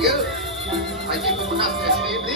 panggil Haji Pemenang SPB.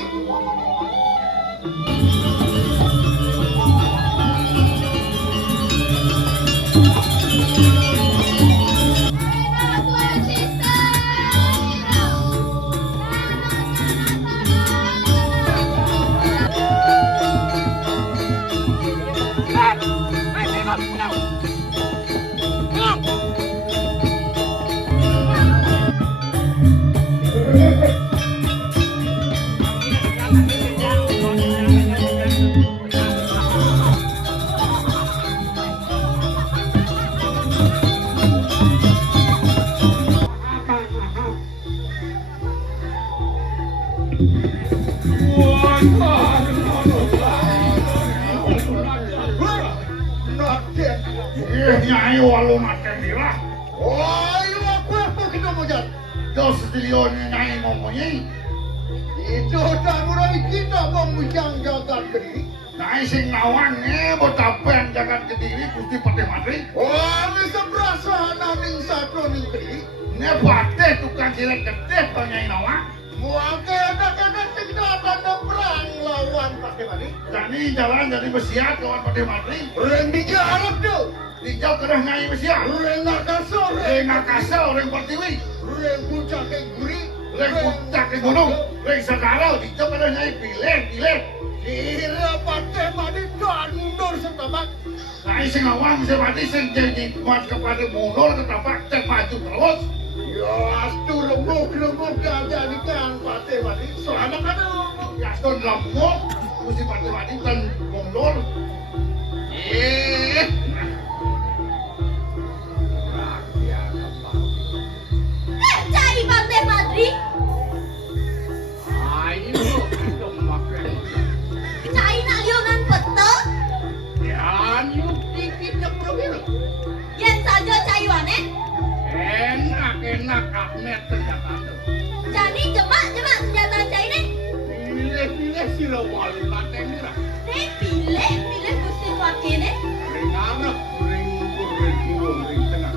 Nyai walu makan dirah. Oh, iya aku kita mau jalan. Dos dilionnya nyai ngomongnya. Itu tak mulai kita mau menjaga diri. Nyai sing nawangnya betapen jagat kediri Gusti Patih Madri. Oh, bisa berasa ning satu ning kediri. Ne patih tukang cilik gede to nyai nawang. Muake ada kita akan perang lawan Patih Madri. Jadi jalan jadi besiat lawan Patih Madri. Orang dijarap tuh. Dijauh kena nyai besiat. Orang nakasar. Ngakasa orang Pertiwi. Orang puncak ke guri. Reng puncak ke gunung. Reng sekarang dijauh kena nyai pilih. Kira Patih Madri doan mundur setapak. Nyai sing nawang bisa mati sing jadi kuat kepada mundur tetapak cek maju terus. Ya, astu remuk jadikan Patih Madri. Selama kan remuk. Ya stun lemuk, Gusti Patih Madri dan mundur. Cai Patih Madri. Ayo kita makan. Cai nak lionan betul. Ya, yuk dikitnya profil. Yen saja cai wane. Enak Ahmed ternyata. Jadi jemak senjata cai ni. Pilih si lawal makan ni lah. Ni pilih Gusti Wakil ni. Ring anak, ring burung, ring tengah.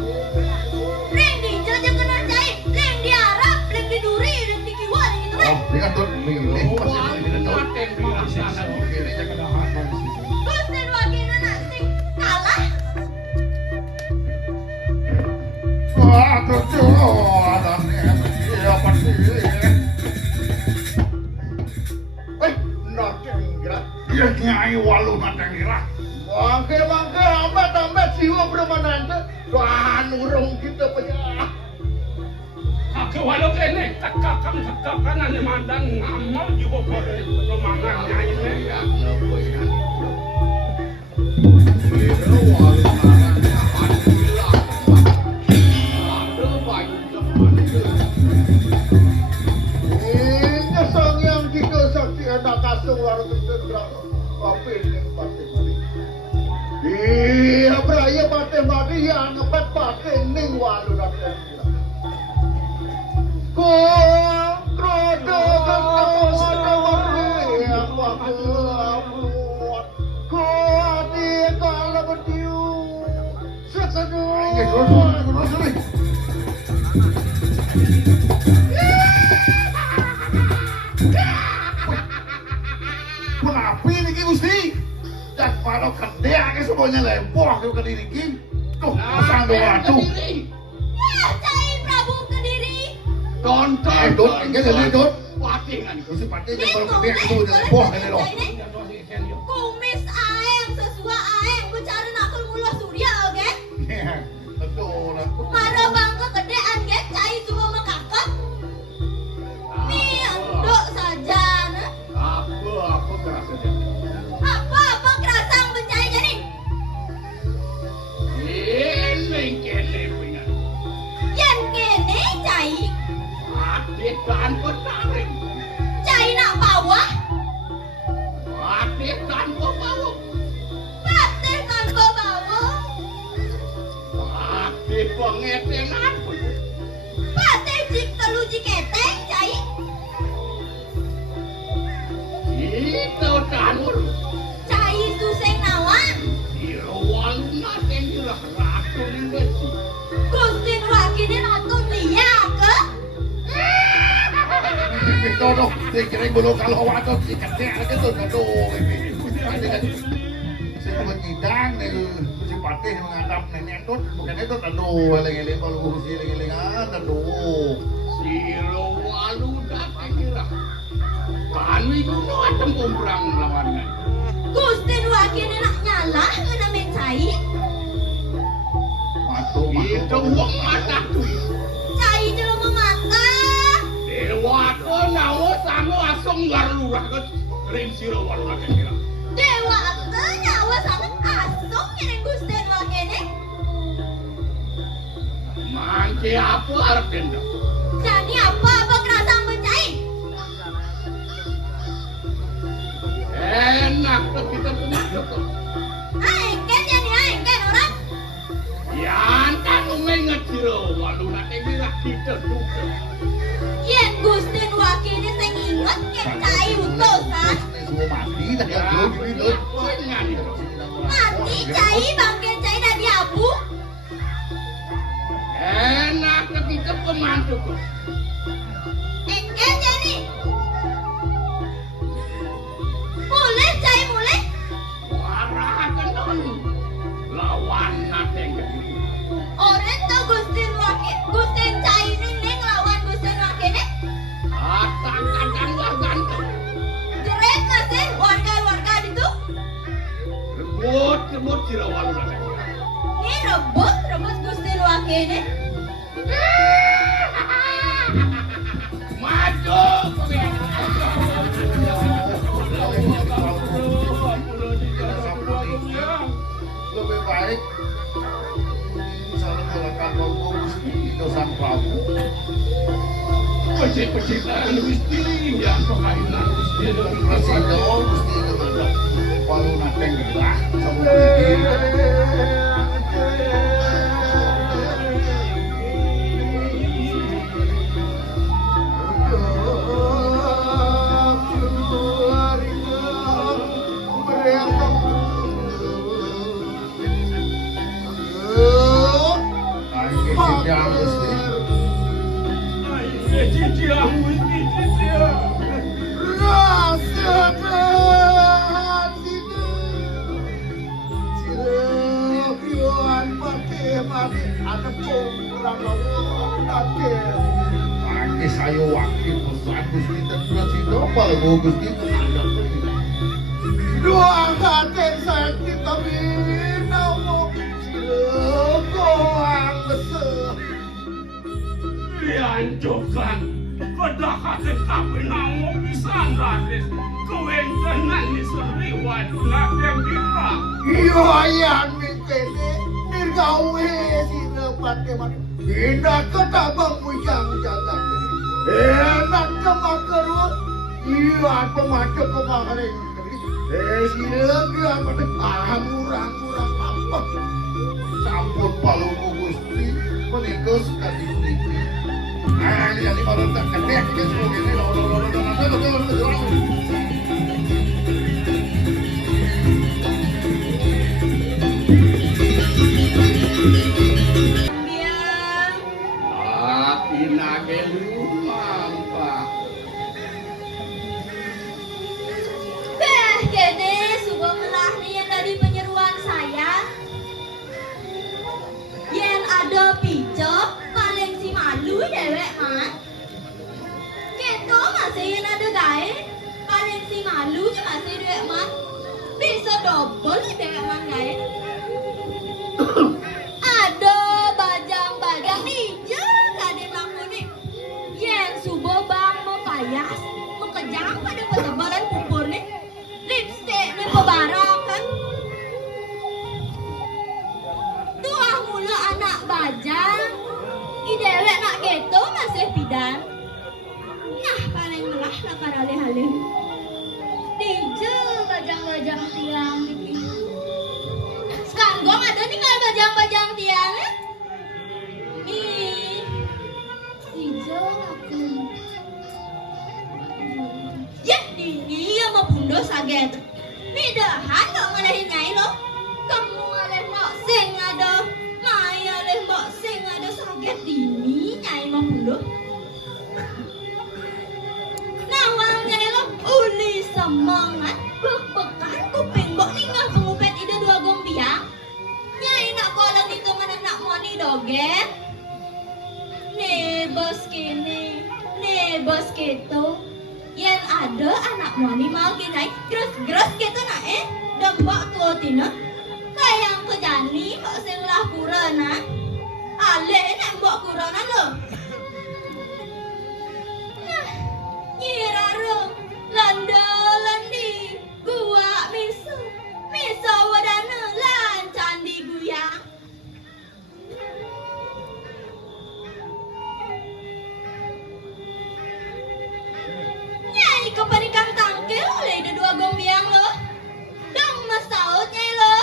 Ring di jaja kena cai. Ring di Arab, ring di Duri, ring di Kiwa, ring itu kan. Dia kan tuh milih pasti milih tuh. Pilihnya kena apa di situ. Gusti Wakil nak sing kalah. Wah, terjual dan dia pasti. Nak kira. Dia nyai walu matang irah. Bangke amat siwa bermananda. Tuhan urung kita punya. Aku walau kene tekakan ane mandang ngamal juga pada romangannya ini. Ya, kenapa ya? Kira walu matang alhamdulillah. Ada banyak teman. Ini sang yang kita saksi anak kasung warung terserah. Apa ini Patih Madri? Iya, beraya Patih Madri yang ngebat Patih ning walu rakyat. Kenapa ini Gusti? Dan kalau kedek semuanya lempoh ke diri Ki. Tuh, pasang doa tuh. Ya cai Prabu Kediri. Tonton, Dut, enggak jadi Dut. Patingan. Gusti Patih yang kalau kedek itu udah lempoh ini loh. Kumis aeng sesuai aeng bicara nakal mula surya oke. Betul. Mara bangka kedean ge cai cuma makakak. Mi endok saja nah. Apa kerasa dia? Apa kerasang mencari jadi? Ini kene punya. Yen kene cai. Patikan petaring. Cai nak bawah. Patikan bawah. Patih tanpa bawah. Pati pengetengan pun. Patih jik telu jiketeng cai. Itu tanur. Cai suseng nawan. Irwal naten dirah ratu dingesi. Gusti Wakil ratu liya ke? dodok, kira belum kalau wadon si kedek lagi tuh dodok ini. Nanti kan si penyidang nih si patih mengadap nenek itu bukan itu dodok lagi kalau kursi lagi dodok. Silo walu datang kira. Anu itu no atem kombrang lawannya. Gusti dua kini nak nyalah ngenamin cai. Itu uang mata tuh. Cai jelema mata. Dewa ko nawo sango asong ngarlurah ke ring siro walu datang kira. Dewa ate nyawa sangat asong nyeneng Gusti dua kini. Mangke apa arep denda? Jadi apa kerasang mencai? Enak tuh kita punya tuh. Aengken jadi aengken orang. Ya kan menget siro walu datang kira kita tuh. Yen Gusti dua kini sing inget ken cai utusan. Semua mati dah yang belum ini. Mati cai bangken cai dari abu. Enak tuh kita pemantu tuh. Engken jadi. Mulai cai mulai. Warahakan dong. Lawan nateng gini. Orang tuh Gusti dua kini. Gusti cai ning lawan Gusti dua kini. Atang-atang wargan tuh. Jeret masih warga-warga itu. Rebut siro walu datang kira. Ini rebut Gusti dua kini. Maju. Lebih baik misalnya melakukan logo itu sang Prabu. Pecik-pecikan Gusti yang pekainan Gusti Masih dong Gusti itu walau nateng gerah sama ini. Yang Gusti. Ciciang Gusti ciciang. Rasakan itu. Cirepian mati ada kumpulan lawan nateng. Pagi saya wakil pesan Gusti terus itu apa lagu Gusti ada. Dua hati sakit tapi namu cirekoang besar. Dianjurkan kedahatan tapi namu pisan rades. Kewentenan di seriwan nateng kira. Iyo ayan mikene nirgawe sirepat keman. Indah ketabang mujang jagat. Enak kemakerut. Iya pemacok kemarin. Sirep dia pada murang-murang apa. Sampun paluku Gusti menikah sekali ini. Yang baru tak kedek ke semua ini Biang. Inage lumang pak. Kene subuh melah nih yang dari penyeruan saya. Yang ada picok paling si malu dewek mah. Gitu masih yang ada gae paling si malu je masih dewek mah. Bisa double dewek mah gae. Ada bajang-bajang hijau kade bangku nih. Yang subuh bang mau payas, mau kejang pada petebalan kumpul nih. Lipstick nih pebarakan. Tuah mula anak bajang. Idewek nak gitu masih pidan. Nah paling melah lah karalih-alih. Dijel bajang-bajang tiang nih. Sekarang gua ada nih kalau bajang-bajang tiang nih. Ih, dijel aku. Ya, ini sama bunda saget. Midahan gak ngalahin nyai lo. Kamu ngalih mbak sing ada. Mai ngalih mbak sing ada saget ini nyai sama bunda. semangat bek-bekan kuping mbok ninggal pengupet ide dua gong biang. Nyai nak kolong itu anak moni doget. Nih bos kini, nih bos gitu. Yang ada anak moni mau kinai gros gitu nak dembak tua tina. Kayang kejani mbok sing lah kurana. Ale nak mbok kurana lo. Nah, nyiraro landa landi gua miso wadana lan candi guyang. Nyai kepanikan tangkil oleh dua gombiang lo. Dong masaut nyai lo.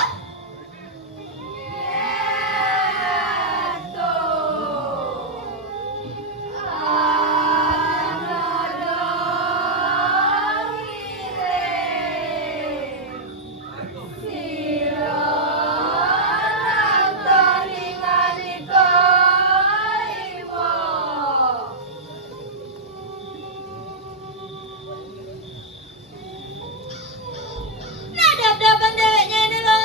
Nadap-dapan deweknya ini lo.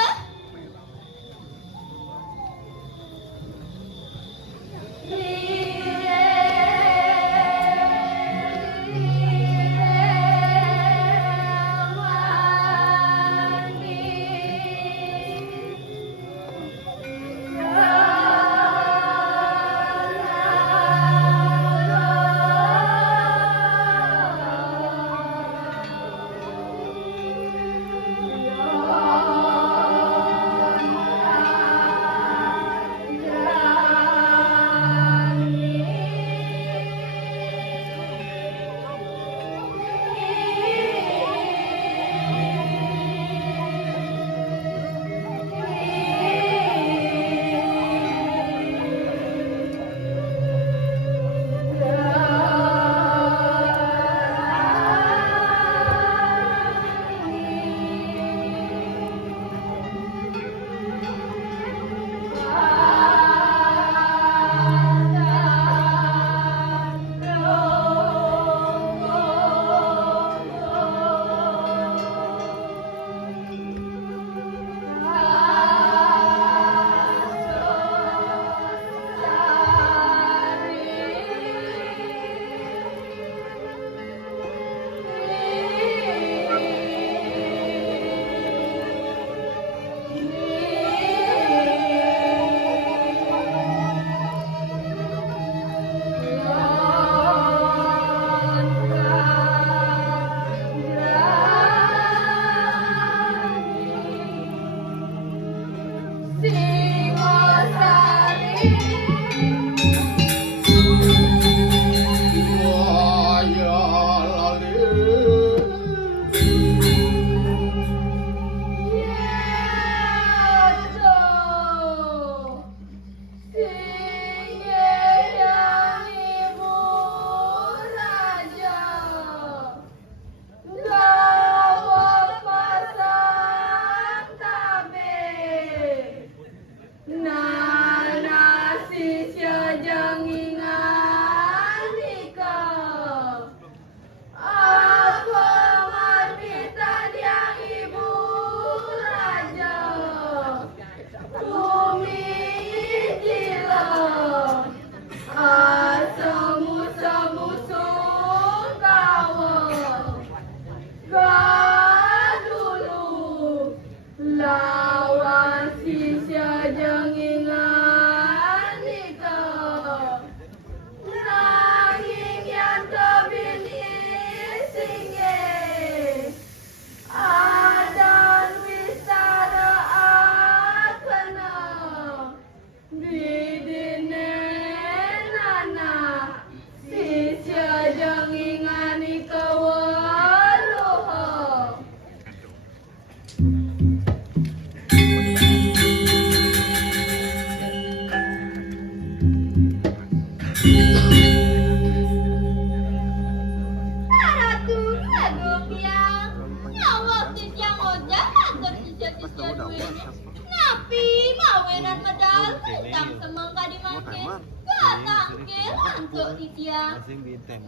Napi mawenan medal tentang semangka dimangke gatangke lantuk di tiang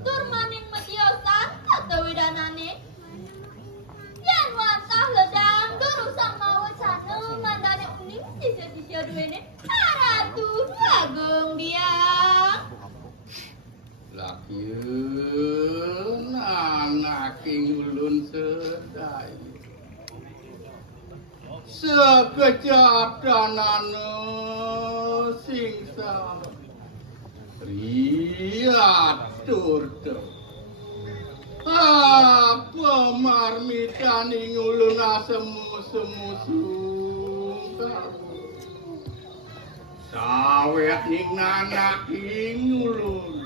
tur maning mediosan atau widanane tanya uning sisa-sisa duene Ratu Bagong Biang. Laki anak ulun sedai sekejap danane singsa riatur apa marmitani ulun asemu-semu sawet ning anak ulun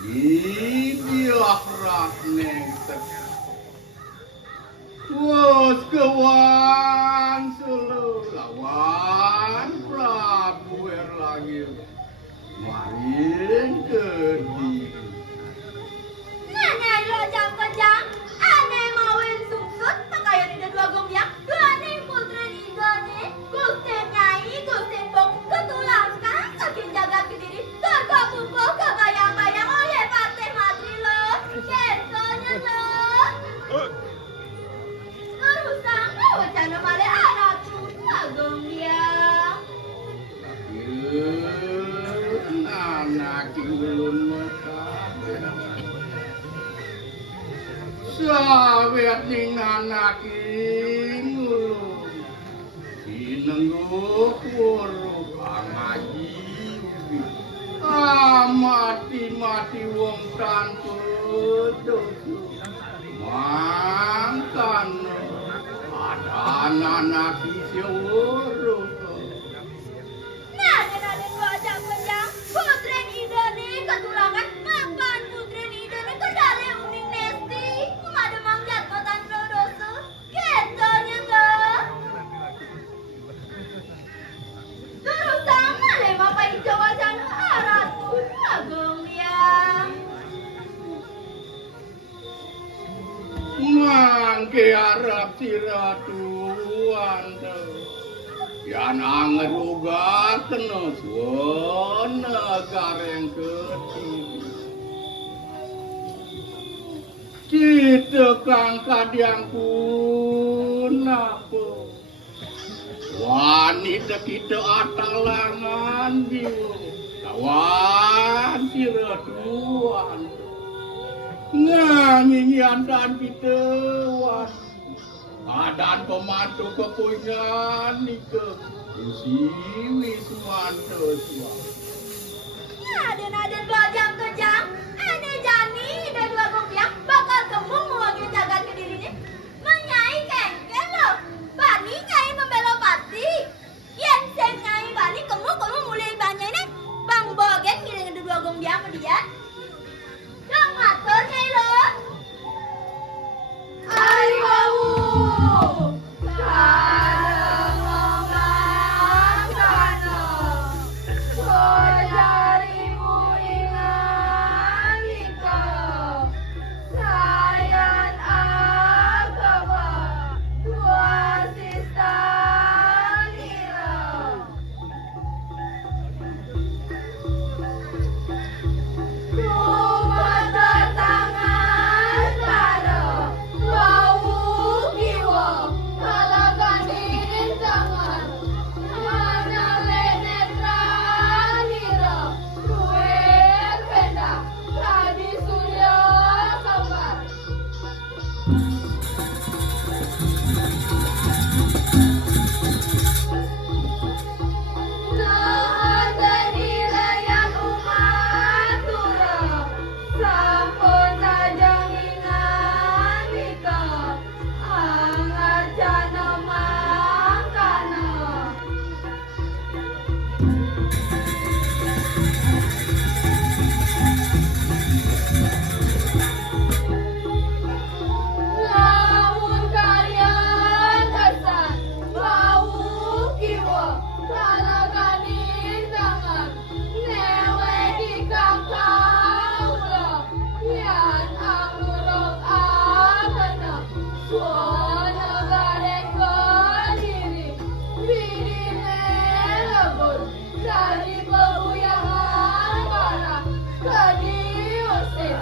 Idiah ratne was kawan solo lawan Prabu Erlangir marin kediri Nanya lo jam-jam, aneh mawin sungsut, pakaian ida dua gombiak, duane putra idone, gusten nyai, gusten bong, ketulaskan, saking jagat kediri, terkapupo, kebayang-bayang, oleh partai matri lo, kensonya lo. Terusang lo wacana male anak dua gombiak. Anak ulun sawet ning anak ulun sinenggo kuro pangaji mati wong tanpa dosa mangkan ada anak isiworo Nanya dua jam-jam, putren idone, ketulangan, makan putren idone, kedale uning nesti, ada mangjat kotan dodoso, kentonya lo. Terus sama lema pai jawa jana Ratu Bagong Biang. mangke arep siratuan yan angeruga kena suwana gareng kecil kita kang kadiang pun apa wanita kita atalangan jiwa kawan siratuan ngangingian dan kita wan adan pemantu kepungan nikah usiwi semanto tua Aden dua jam kejam, aneh jani dan dua gombiak bakal kemung mewakili jagat kedirinya. Menyai kengken lo, bani nyai membela pati. Yen sen nyai balik kemung mulai banyak ini. Bang Bogen ngiring dua gombiak ke dia. Yang ngatur nyai lo. Hai wau, sareng ngomong kano. Sojarimu ingat iko, sayan agama, dua sista nira. Kumata tangan karo, wau kiwa, kalaganin tangan. Mana lenetra nira, duit benda, tadi surya kabar. Nahan nilaian umat turah, sampun tajang ingat ika, angar jana mangkana. Lamun karyan kesan, wau kiwa, kalaganin tangan, newe di kakau lo, yan angurok akana, suana gareng kediri, bidine lebur, dari pebuyangan barang, kediusir,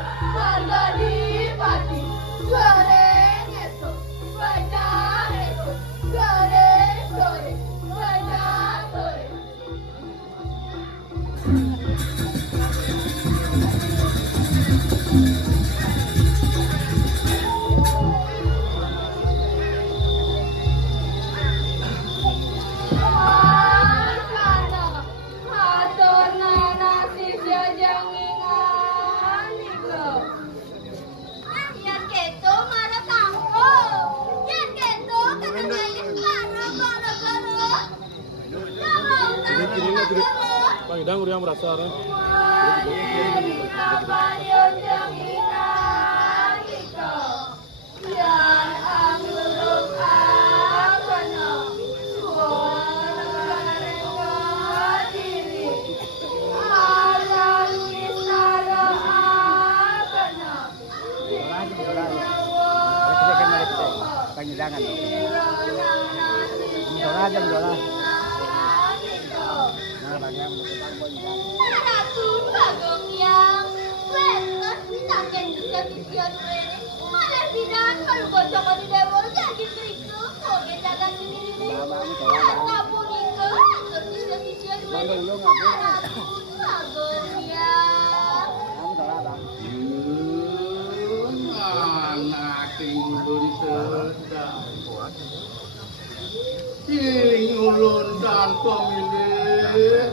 Sidang udah yang merasa ya. Pangilangan. Dola aja dola. Nah, bagian Ratu Bagong yang weton saking juga kikian rene. Malah bidan kalau bocah di dewa jadi beriku oke dagang sendiri ini. Ngapun itu kikian rene. Ratu Bagong yang anak tinggun sedang Ciling ulun tanpa milik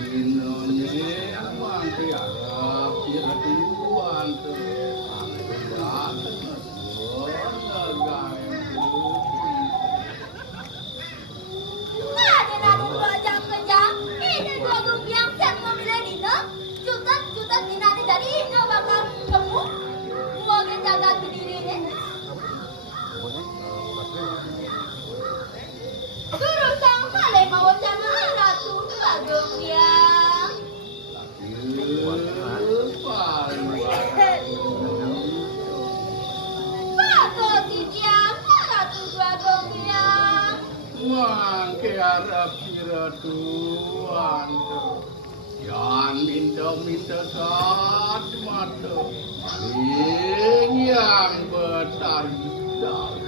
Dino-nya amang tiarap Tiara tuan terang ada dua jam kejam. Ini dua gumbiang set memilih Dino. Jutat dinati dari Dino bakal gemuk. Mau jaga diri ini. Suruh sang malay mau sama Ratu Bagong yang Bagus Tiang Ratu Bagong yang Mangke arep kira tuan Yan minta saat mata Paling yang bertandang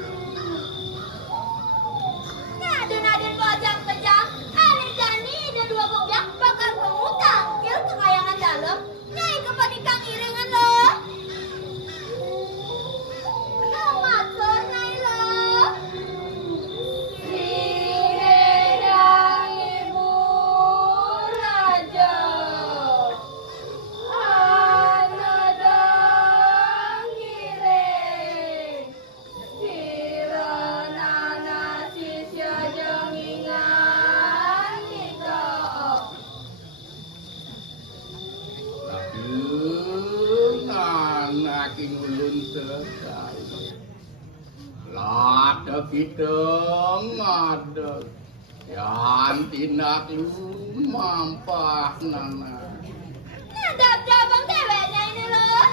Naden dua jam kejam. Hari jani ada dua gombiang bakal kamu tangkil kekayangan dalam. Nyai kepanikan iringan lo. Matur nyai lo. Sinedang ibu raja. Anadang giring. Sirenana sisya jengingan kita. Anak ulun sedang Lada kita ngadeg Yan tindak lu mampah nana Nadap cabang deweknya ini loh.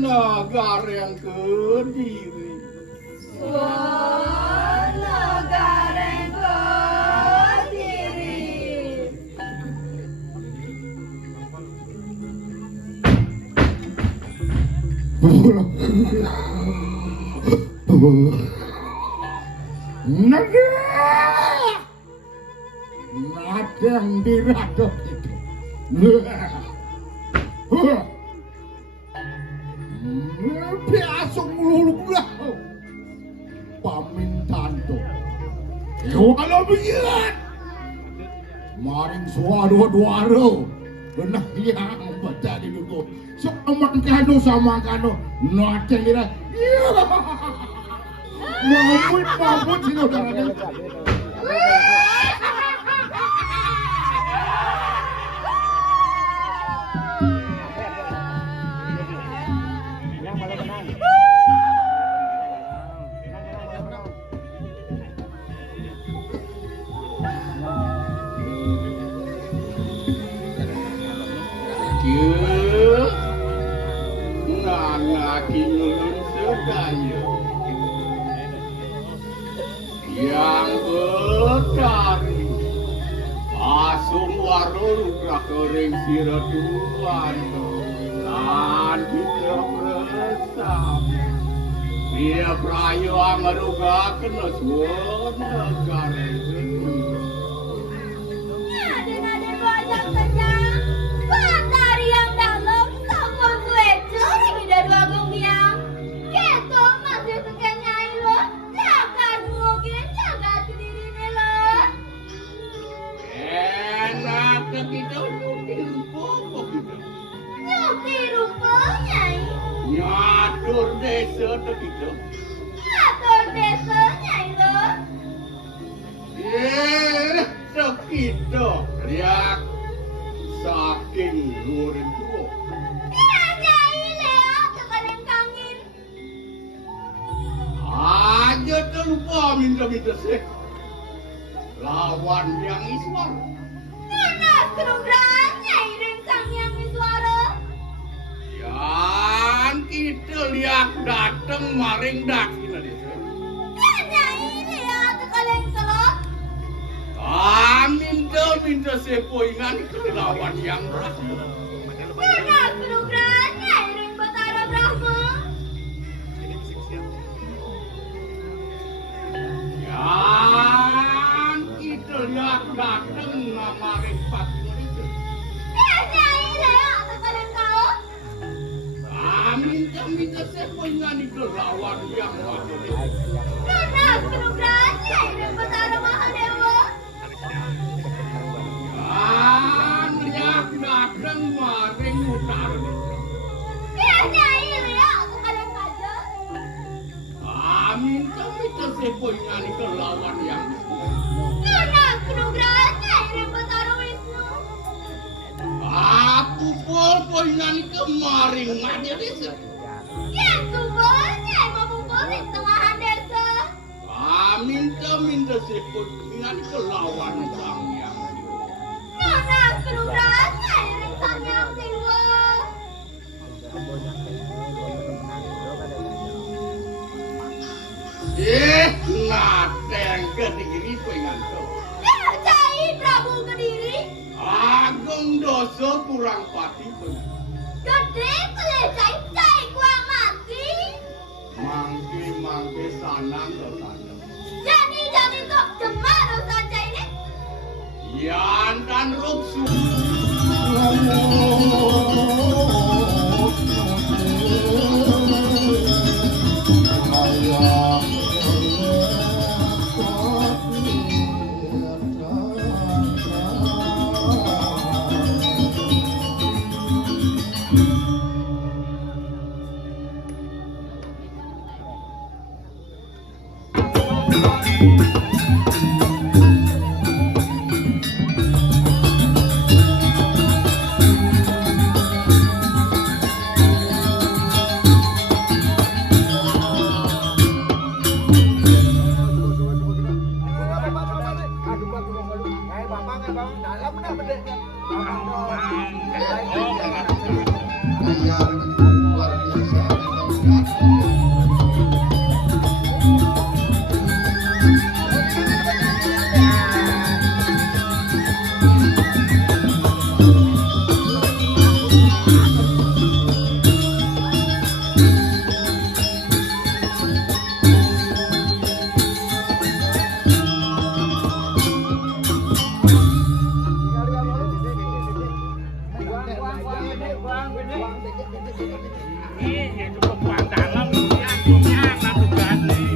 Negara yang kediri. Negara yang kediri. Nadang diradok itu. Biasa ngululuk lah. Pamintan tuh. Yo kalau begini. Maring dua ro. Benar yang baca di buku. Sama kano. Nadang kira. Mampun sih saudara. Yang berkari asung warung kering siratuan lan kita bersama dia prayo ngaruga kena suara negara Nade banyak kenyang. Batari yang dalam sama gue curi dari agung yang. Keto masih sekenya lo. Jaga mungkin jaga sendiri nih lo. enak kita nyutir pokok kita Nyuti rupanya. nyatur desa kita Atur desanya lo. sekito riak saking lurin tua Nanya ile minta sih. Lawan yang Iswar. Mana kerugraannya iring sang yang Iswara? Yang kita lihat dateng maring dakin ada. Kayaknya ini ya kalian kelop. Minta sepoingan itu lawan yang Brahma. Mana kerugraannya iring Batara Brahma? Yang kita lihat dateng maring patung itu. Kayaknya ini ya kalian kelop. Minta sepoingan itu lawan yang Brahma. Mana kerugraannya iring Batara Mahadewa? Lihat dateng maring utara. Kayaknya ini ya kalian saja. Minta sepoingan itu lawan yang Mana kerugraannya iring Batara Wisnu? aku poingan itu maring aja desa. Yang sumbernya memukul di tengahan desa. Minta sepoingan itu lawan sang yang Mana kerugraannya iring sang yang Siwa? Nateng Kediri poingan itu. Percaya Prabu Kediri? Agung dosa kurang pati poingan. Gede kelecai kuang mati. Mangke sanang dosa. Jadi kok cemar saja ini? Yan dan ruksu. luar biasa. Ini cukup buang dalam, punya anak tugas nih.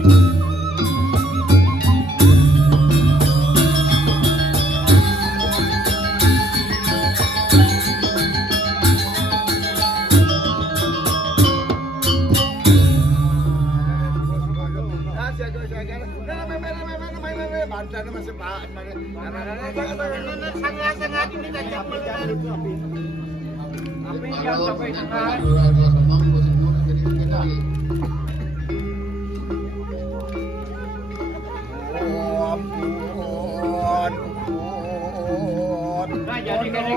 Nah, jadi gini.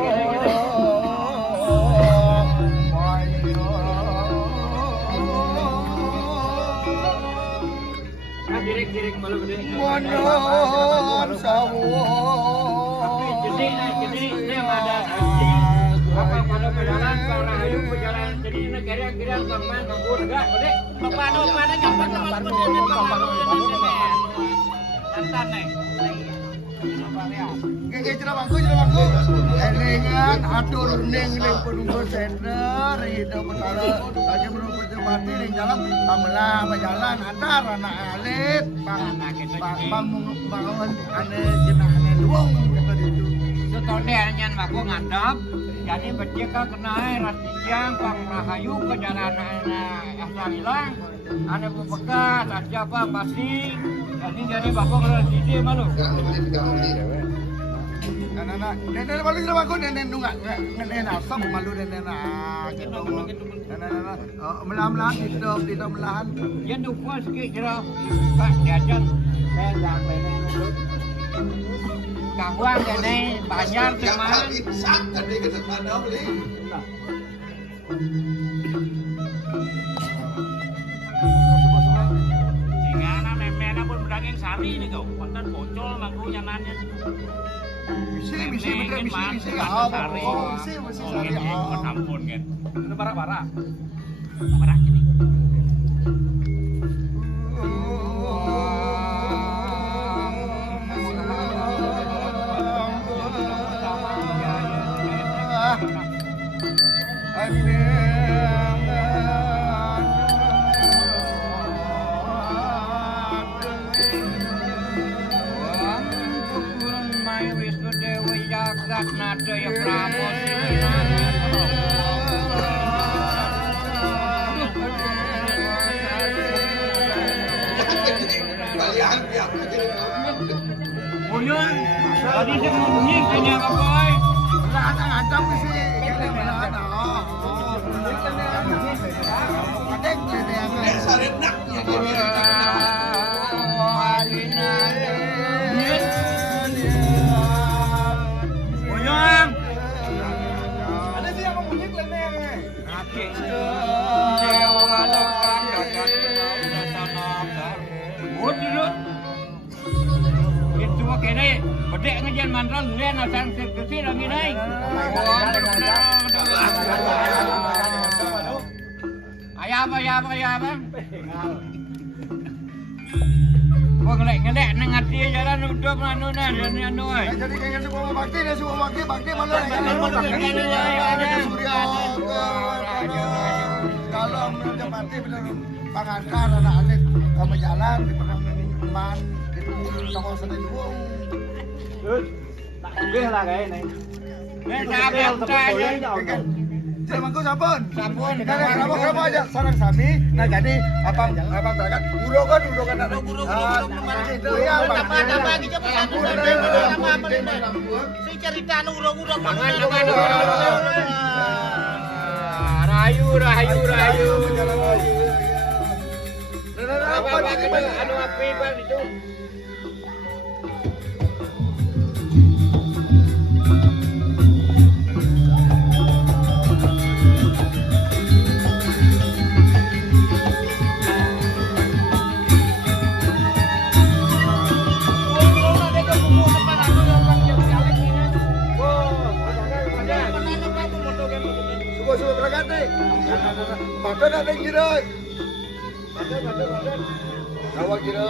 Nah, dirik malu gede. Jadi ini ada apa pada perjalanan Bang Rahayu perjalanan jadi ini kira-kira Bang Man nganggur enggak gede. Bapak pada nyampe sama perjalanan Bang Santan nih. Jeramaku. Elengan atur ning penunggu sender hidup perkara aja menunggu jemati ning dalam pamela berjalan antar anak alit bang ane jenah ane luang kata itu. Setone nyan baku ngadap, jadi berjeka kena rasiang Bang Rahayu ke jalan asal hilang. Ada bekas, ada apa pasti. Jadi baku kalau sisi malu. Nenek malu jeramaku nenek nunggak nenek asam malu nenek gitu. Nenek melahan hidup melahan. Yang dupa sikit jerah, Pak diajar Kaguang kene banyak teman. Sak tadi kita ada beli. Singana memena pun daging sari ini kau. Konten bocol mangku nyanannya. Bisi bener bisi. Sari. Bisi sari. Ampun kan. Itu bara-bara. Bara ini. Kalian pihak Uyun, tadi saya mau bunyi kayaknya apa boy? Ada bisi. Sarip naknya dia. Uyun, Ada sih yang mau bunyi kleneng. Itu kene bedek ngejan mantra lian asal sekesi lagi naik. Ayah apa? Gua ngelek nang ati jalan udah anu na anu ai. Jadi kayak semua bakti mana? Kalau menurut bakti benar pangantar anak alit sama jalan di teman itu sama sedih luang. Tak boleh lah kayak ini. Mangku sampun. Sampun. Kamu aja sarang sami. Nah jadi abang berangkat urokan ada itu ya Tambah gitu si cerita urang-urang Rayu. Apa jadi Anu api bang itu. Suka berangkat deh. Makan ada giroy. Awak kira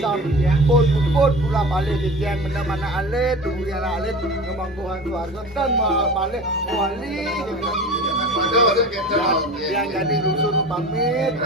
sampun pula balik di tiang mana alit, durian alit, ngemangguhan keluarga dan balik wali. Yang jadi rusuh pamit.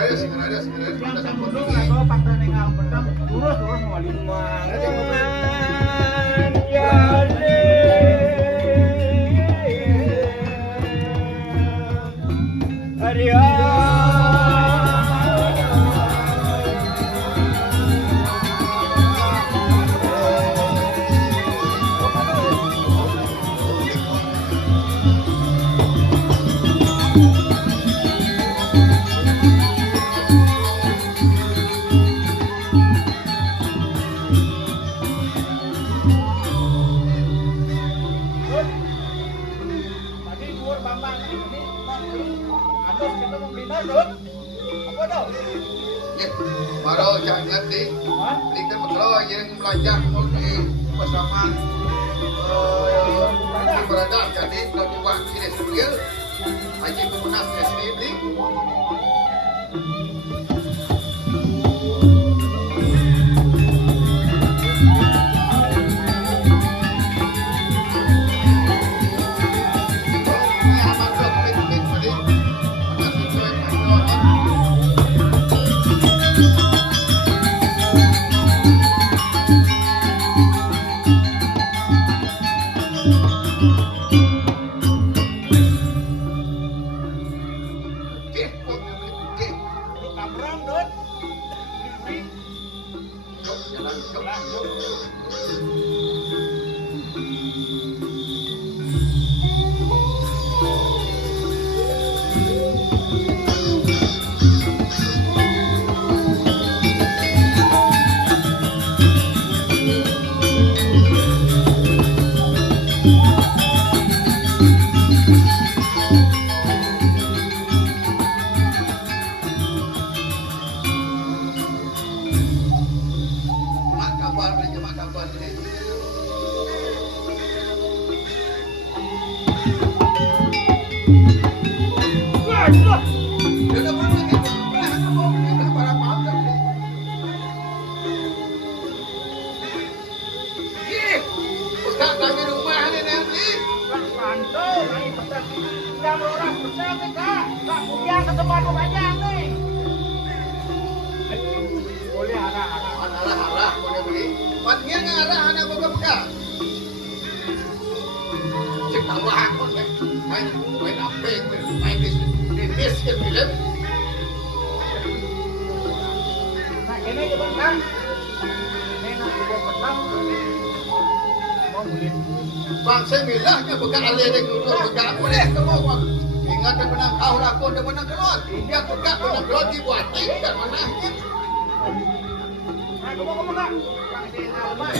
Baru jangan di tempat yang belajar di pasaman berada jadi kalau buat sini sendiri haji pemenang sendiri. Dia dah pernah kita pernah apa beli dah para maaf dah. Ih, bukan lagi rumah ni nanti. Pantul, ini pesan. Jangan orang pesan ni kak. Kak pujian ke tempat pembajang ni. Boleh arah-arah. Arah boleh beli. Patnya ngan arah anak buka. Cik tambah aku ni. Main apa? Main bis ke film. Nah, ini juga kan. Ini nak juga pesan. Mau beli. Bang saya bilangnya buka alih dia keluar buka boleh semua. Ingat dia menang kau lakon dia menang keluar. Dia buka menang keluar dibuat tingkat mana. Nah, kamu kak. Kang di rumah.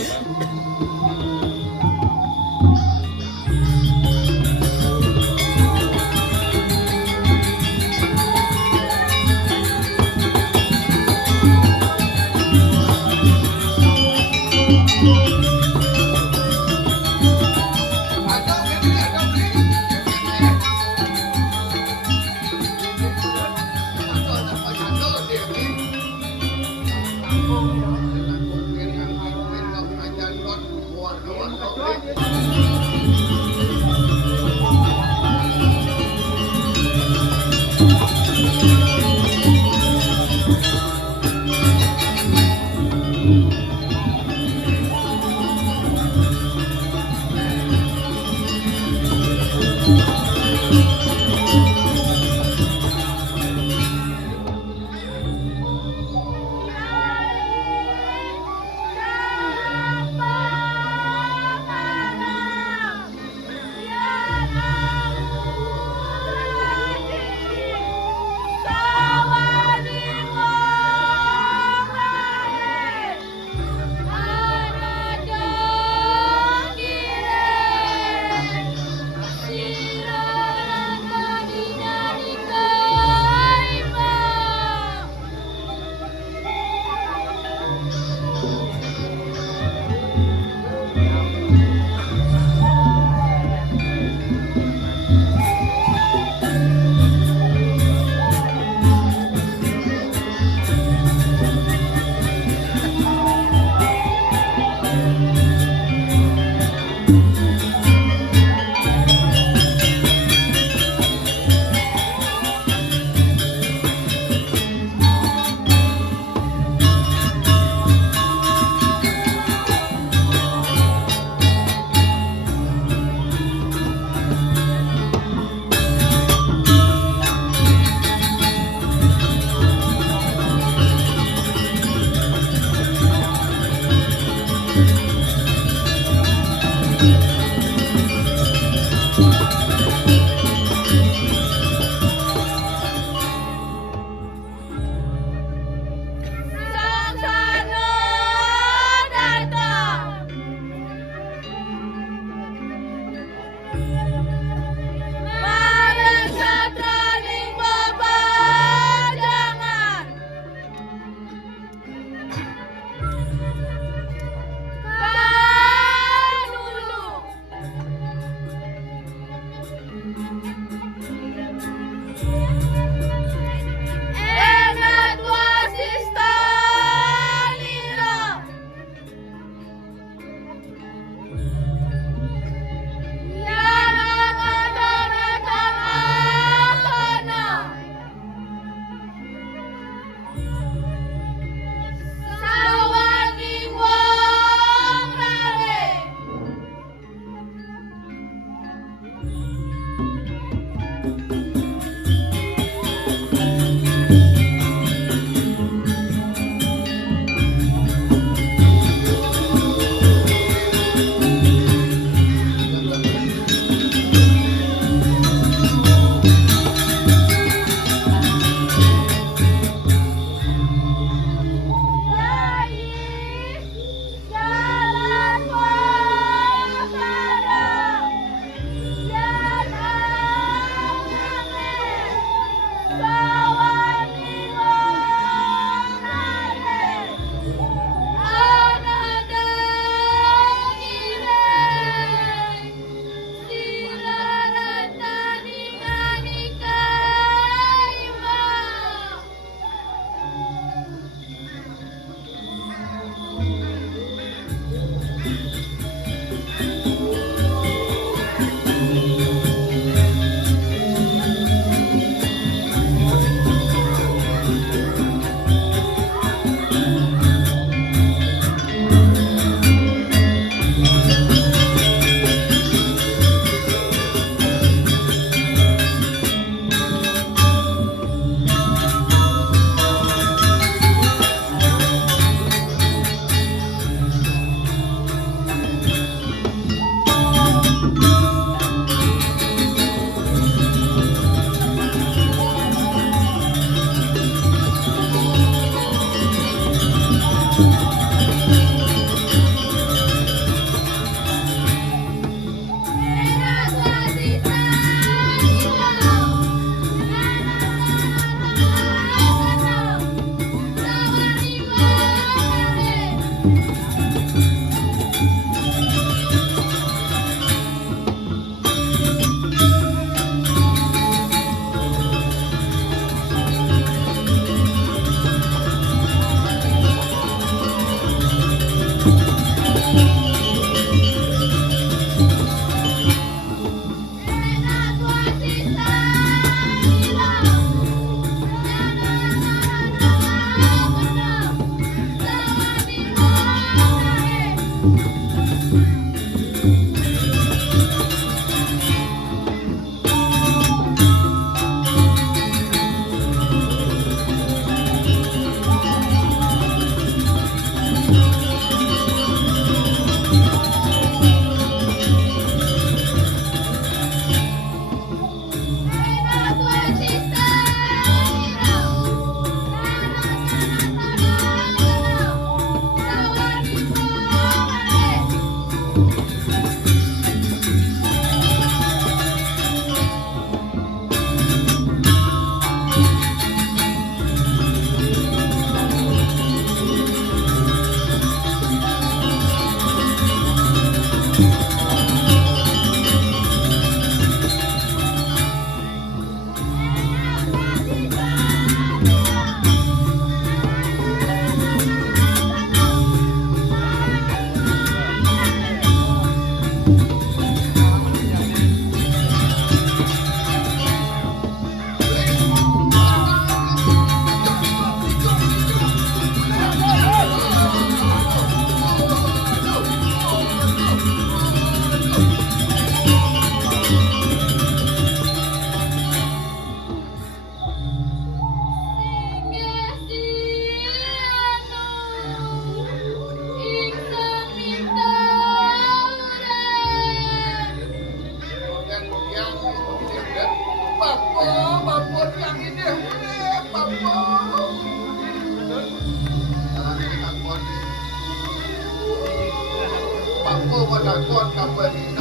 apa pada kuat kapal ini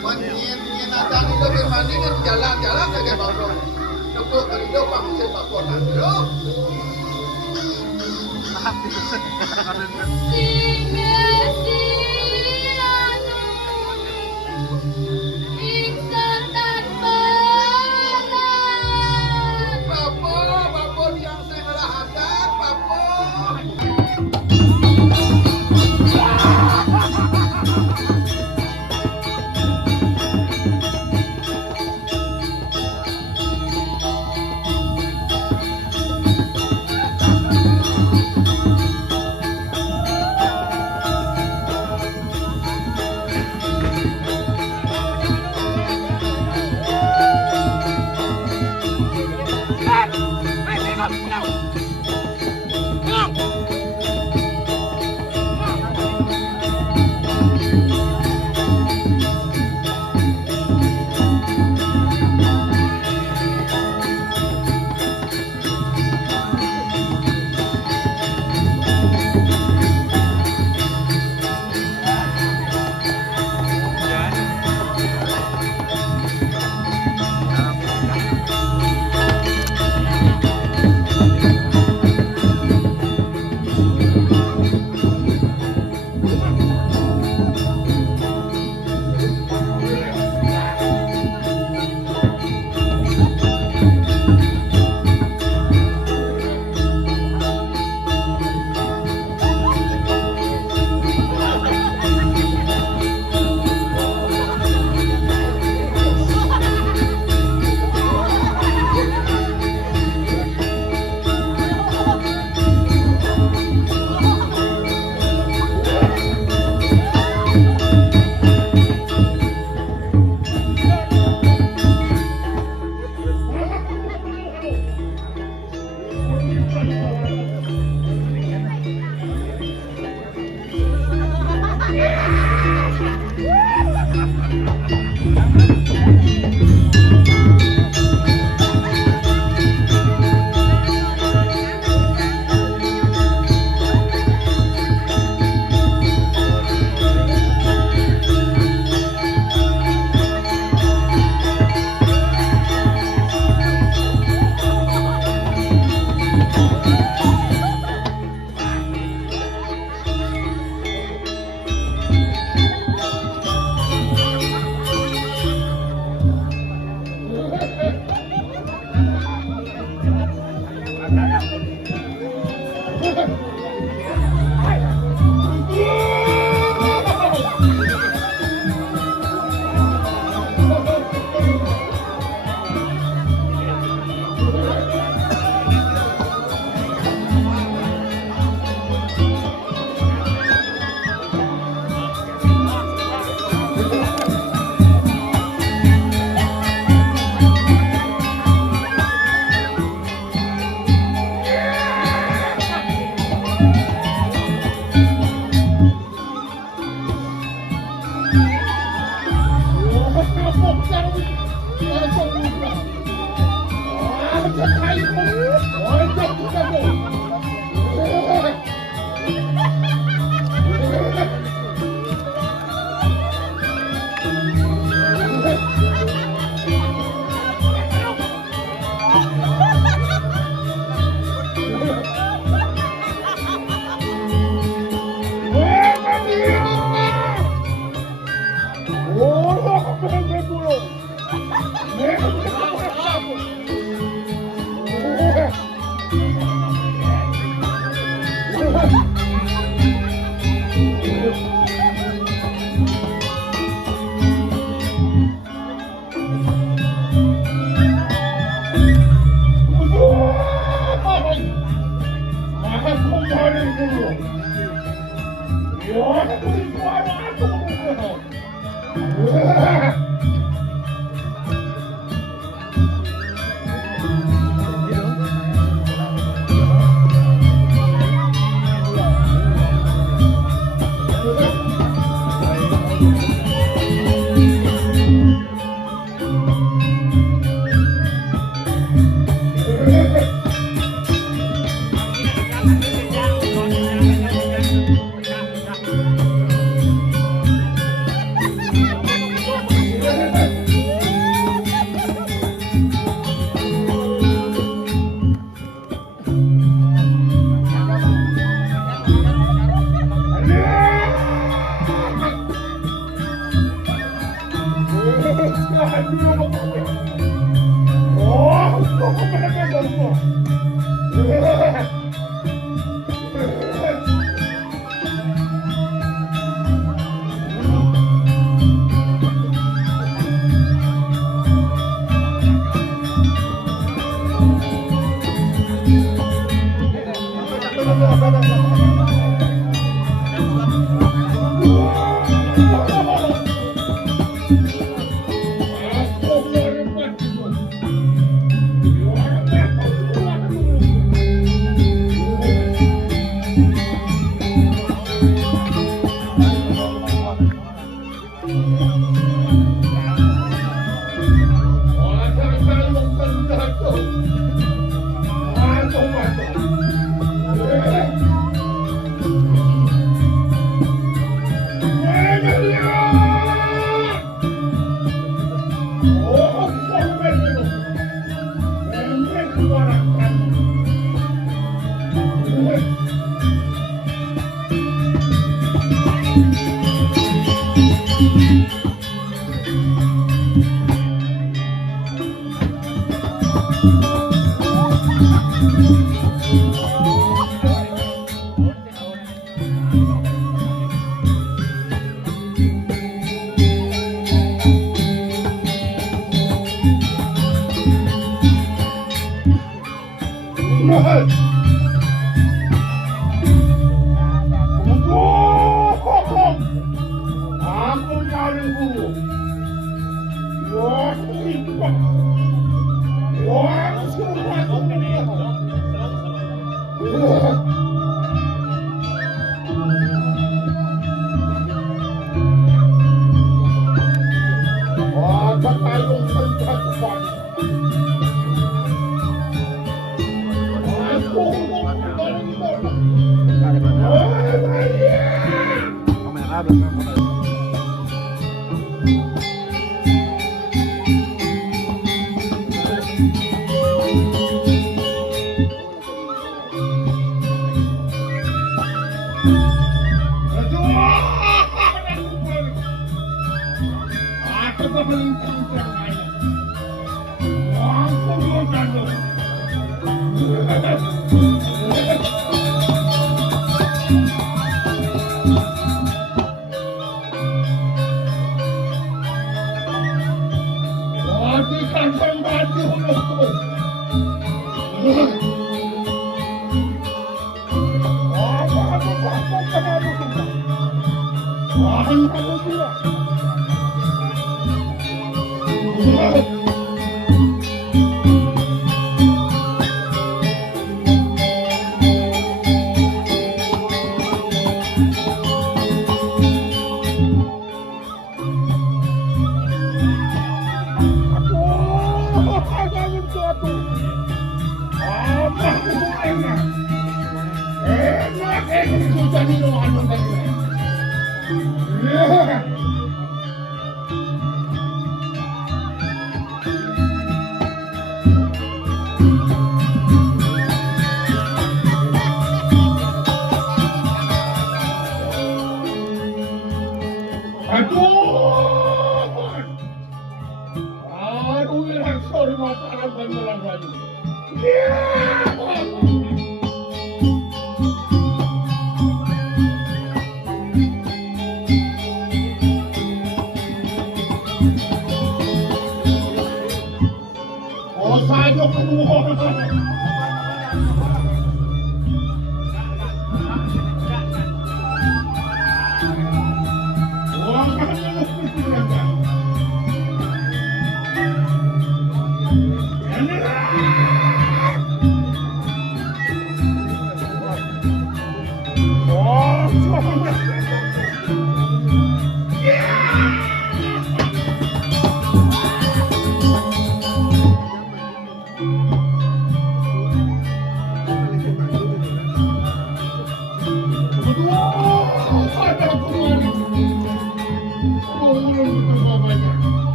menyian ada itu berbandingan jalan-jalan dengan bapak cukup dari itu pangsi bapak nanti bapak yang saya ngelahatan bapak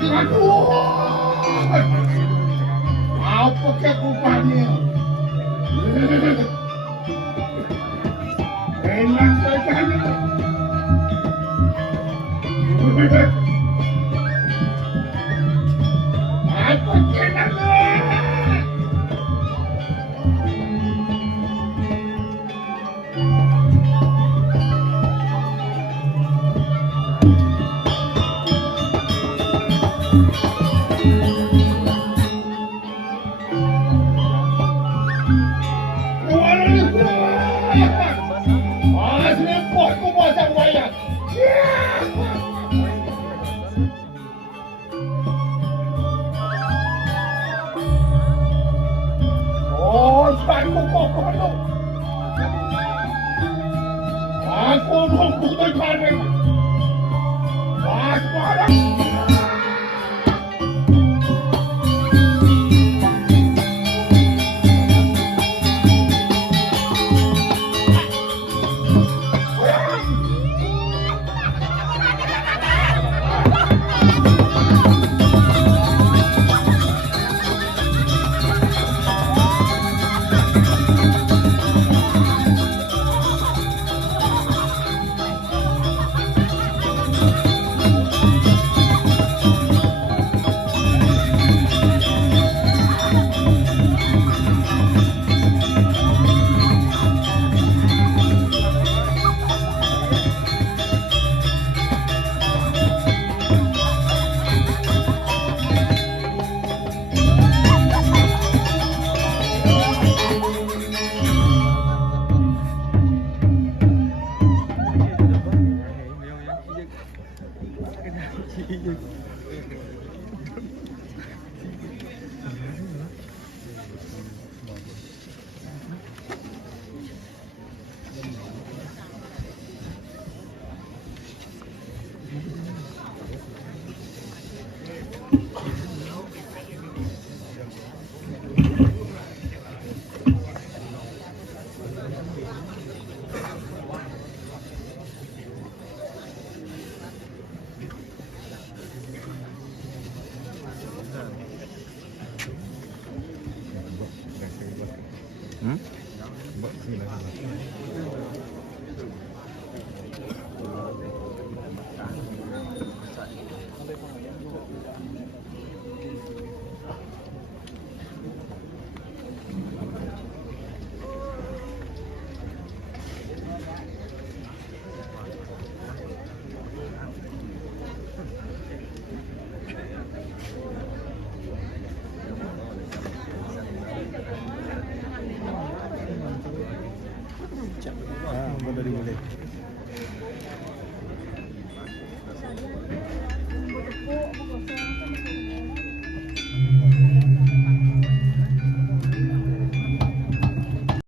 Aduh. Apa kekupannya? Enak saja. Apa kenapa? Aku membutuhkan kalian. Waspada. Dari boleh.